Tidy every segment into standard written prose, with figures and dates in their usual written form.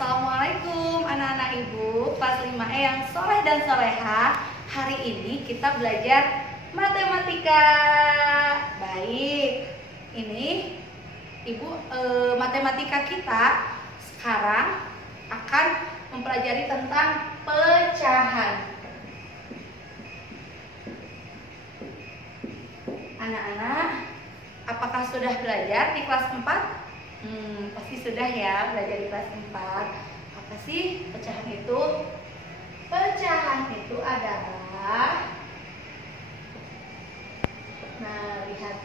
Assalamualaikum anak-anak ibu kelas 5E yang soleh dan soleha. Hari ini kita belajar matematika. Baik, ini ibu matematika kita sekarang akan mempelajari tentang pecahan. Anak-anak, apakah sudah belajar di kelas 4? Pasti sudah ya belajar di kelas 4. Apa sih pecahan itu? Pecahan itu adalah, nah lihat,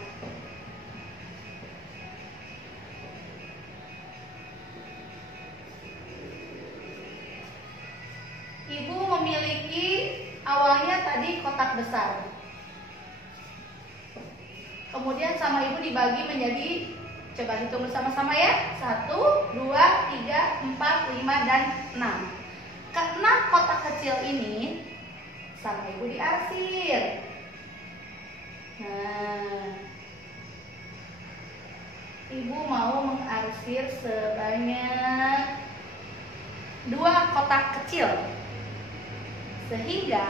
ibu memiliki awalnya tadi kotak besar, kemudian sama ibu dibagi menjadi, coba hitung bersama-sama ya. 1, 2, 3, 4, 5, dan 6. Ke-6 kotak kecil ini sama ibu diarsir. Nah, ibu mau mengarsir sebanyak 2 kotak kecil. Sehingga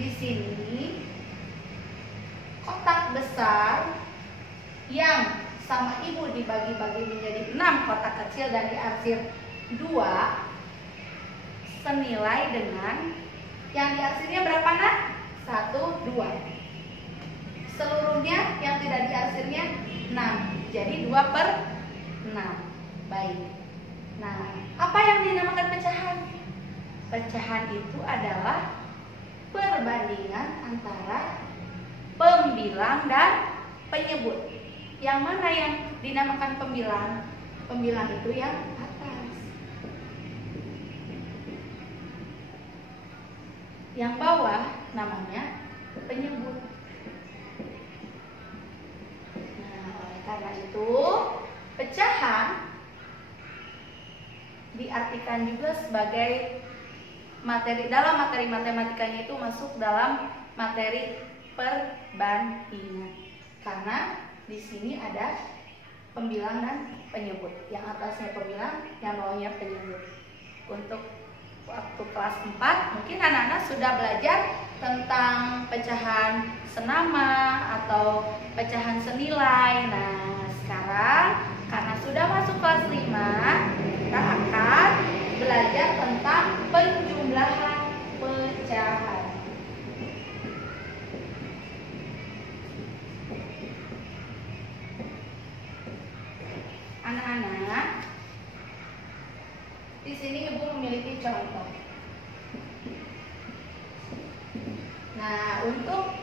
di sini kotak besar yang sama ibu dibagi-bagi menjadi 6 kotak kecil dan diarsir 2 senilai dengan yang diarsirnya berapa nak? 1, 2. Seluruhnya yang tidak diarsirnya 6. Jadi 2/6. Baik. Nah, apa yang dinamakan pecahan? Pecahan itu adalah perbandingan antara pembilang dan penyebut. Yang mana yang dinamakan pembilang? Pembilang itu yang atas. Yang bawah namanya penyebut. Nah, oleh karena itu pecahan diartikan juga sebagai materi, dalam materi matematikanya itu masuk dalam materi perbandingan. Karena di sini ada pembilang dan penyebut. Yang atasnya pembilang, yang bawahnya penyebut. Untuk waktu kelas 4, mungkin anak-anak sudah belajar tentang pecahan senama atau pecahan senilai. Nah, sekarang karena sudah masuk kelas 5, kita akan belajar tentang penjumlahan pecahan. Anak-anak, di sini ibu memiliki contoh. Nah, untuk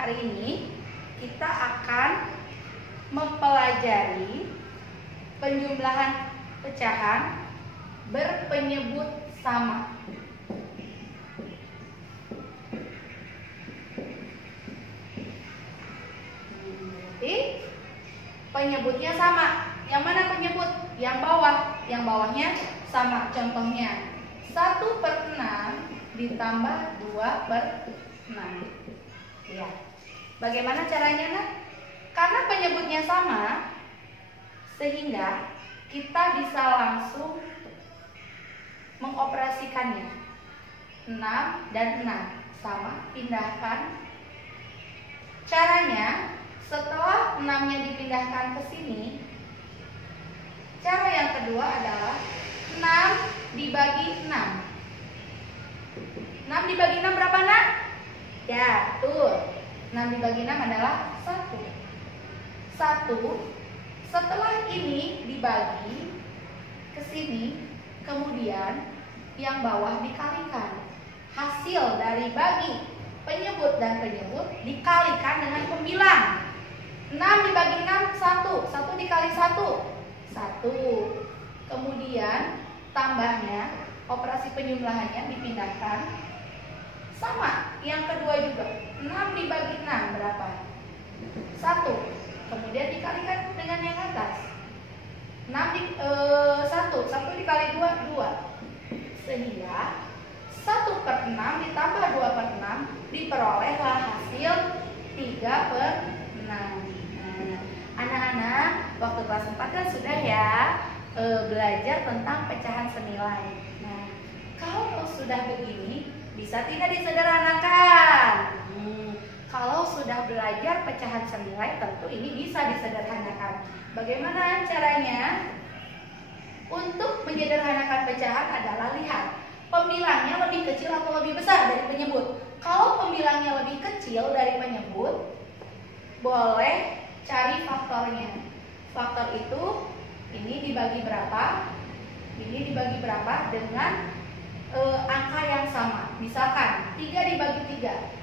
hari ini kita akan mempelajari penjumlahan pecahan berpenyebut sama. Jadi penyebutnya sama. Yang mana penyebut? Yang bawah. Yang bawahnya sama. Contohnya 1/6 ditambah 2/6. Ya. Bagaimana caranya nak? Karena penyebutnya sama, sehingga kita bisa langsung mengoperasikannya. 6 dan 6 sama, pindahkan. Caranya, setelah 6-nya dipindahkan ke sini, cara yang kedua adalah 6 dibagi 6. 6 dibagi 6 berapa nak? Ya, tuh. 6 dibagi 6 adalah 1. 1. Setelah ini dibagi ke sini, kemudian yang bawah dikalikan. Hasil dari bagi penyebut dan penyebut dikalikan dengan pembilang. 6 dibagi 6, 1. 1 dikali 1, 1. Kemudian tambahnya, operasi penjumlahannya dipindahkan. Sama, yang kedua juga. 6 dibagi 6 berapa? 1. Kemudian dikalikan dengan yang atas. 1 dikali 2, 2. Sehingga 1/6 ditambah 2/6 diperolehlah hasil 3/6. Anak-anak, waktu kelas 4 kan sudah ya belajar tentang pecahan senilai. Nah, kalau sudah begini, bisa tidak disederhanakan? Kalau sudah belajar pecahan senilai, tentu ini bisa disederhanakan. Bagaimana caranya? Untuk menyederhanakan pecahan adalah lihat pembilangnya lebih kecil atau lebih besar dari penyebut. Kalau pembilangnya lebih kecil dari penyebut, boleh cari faktornya. Faktor itu ini dibagi berapa, ini dibagi berapa dengan angka yang sama. Misalkan 3 dibagi 3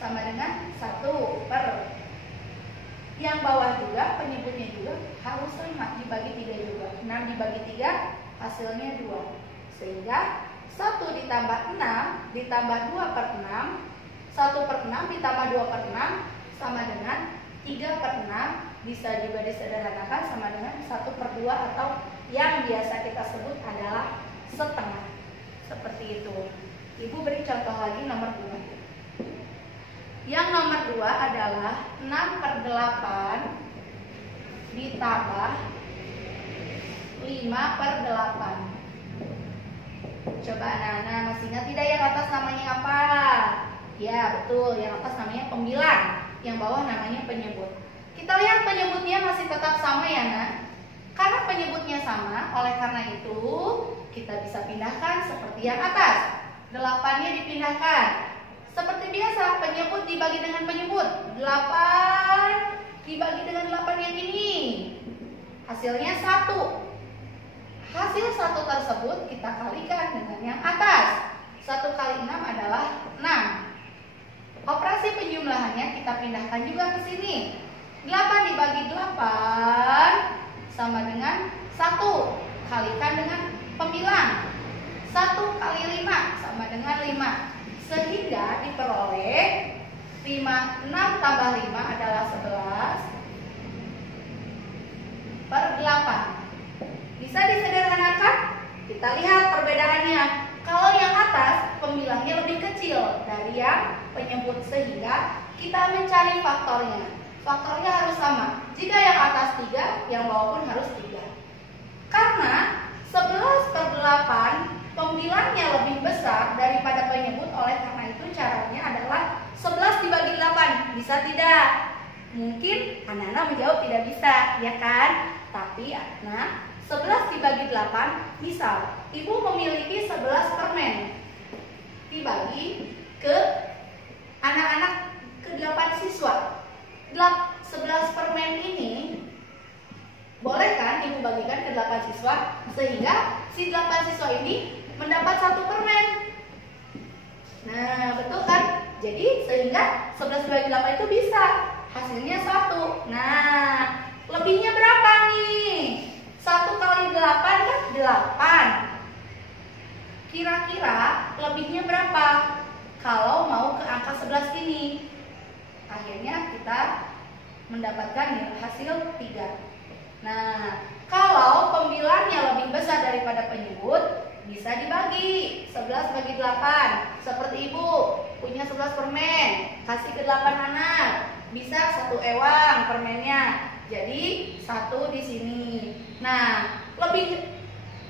sama dengan 1 per. Yang bawah juga penyebutnya juga harus sama, dibagi 3 juga. 6 dibagi 3 hasilnya 2. Sehingga 1 ditambah 6 ditambah 2 per 6, 1 per 6 ditambah 2 per 6 sama dengan 3 per 6. Bisa juga disederhanakan sama dengan 1 per 2 atau yang biasa kita sebut adalah setengah. Seperti itu. Ibu beri contoh lagi nomor 2. Yang nomor 2 adalah 6 per 8 ditambah 5 per 8. Coba anak-anak masih ingat tidak yang atas namanya apa? Ya betul, yang atas namanya pembilang, yang bawah namanya penyebut. Kita lihat penyebutnya masih tetap sama ya nak. Karena penyebutnya sama, oleh karena itu kita bisa pindahkan seperti yang atas. 8-nya dipindahkan. Seperti biasa, penyebut dibagi dengan penyebut. 8 dibagi dengan 8 yang ini. Hasilnya 1. Hasil 1 tersebut kita kalikan dengan yang atas. 1 kali 6 adalah 6. Operasi penjumlahannya kita pindahkan juga ke sini. 8 dibagi 8 sama dengan 1. Kalikan dengan pembilang. 1 kali 5 sama dengan 5. Sehingga diperoleh 6 tambah 5 adalah 11 per 8. Bisa disederhanakan? Kita lihat perbedaannya. Kalau yang atas pembilangnya lebih kecil dari yang penyebut, sehingga kita mencari faktornya. Faktornya harus sama. Jika yang atas 3, yang bawah pun harus 3. Karena 11 per 8 pembilangnya lebih besar daripada penyebut, oleh karena itu caranya adalah 11 dibagi 8. Bisa tidak? Mungkin anak-anak menjawab tidak bisa, ya kan? Tapi anak, 11 dibagi 8, misal ibu memiliki 11 permen, dibagi ke anak-anak ke 8 siswa. 11 permen ini boleh kan ibu bagikan ke 8 siswa, sehingga si 8 siswa ini mendapat 1 permen. Nah, betul kan? Jadi sehingga 11 dibagi 8 itu bisa hasilnya 1. Nah, lebihnya berapa nih? 1 kali 8 kan 8. Kira-kira lebihnya berapa kalau mau ke angka 11 ini? Akhirnya kita mendapatkan hasil 3. Nah, kalau pembilangnya lebih besar daripada penyebut, bisa dibagi 11 bagi 8. Seperti ibu punya 11 permen, kasih ke 8 anak, bisa 1 ewang permennya. Jadi 1 di sini. Nah, lebih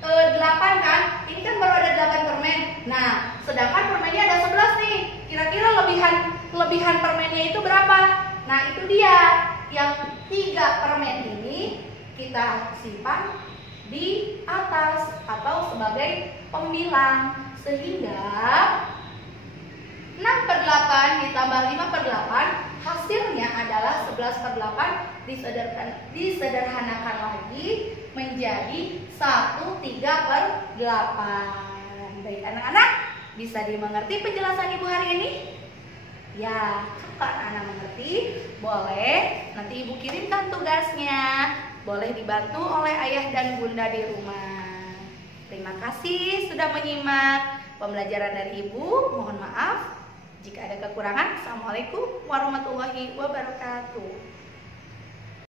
8 kan? Ini kan baru ada 8 permen. Nah, sedangkan permennya ada 11 nih. Kira-kira lebihan permennya itu berapa? Nah, itu dia. Yang 3 permen ini kita simpan di atas atau sebagai pembilang, sehingga 6 per 8 ditambah 5 per 8 hasilnya adalah 11 per 8 disederhanakan lagi menjadi 13 per 8. Baik anak-anak, bisa dimengerti penjelasan ibu hari ini? Ya, kalau anak mengerti, boleh nanti ibu kirimkan tugasnya. Boleh dibantu oleh ayah dan bunda di rumah. Terima kasih sudah menyimak pembelajaran dari ibu. Mohon maaf jika ada kekurangan. Assalamualaikum warahmatullahi wabarakatuh.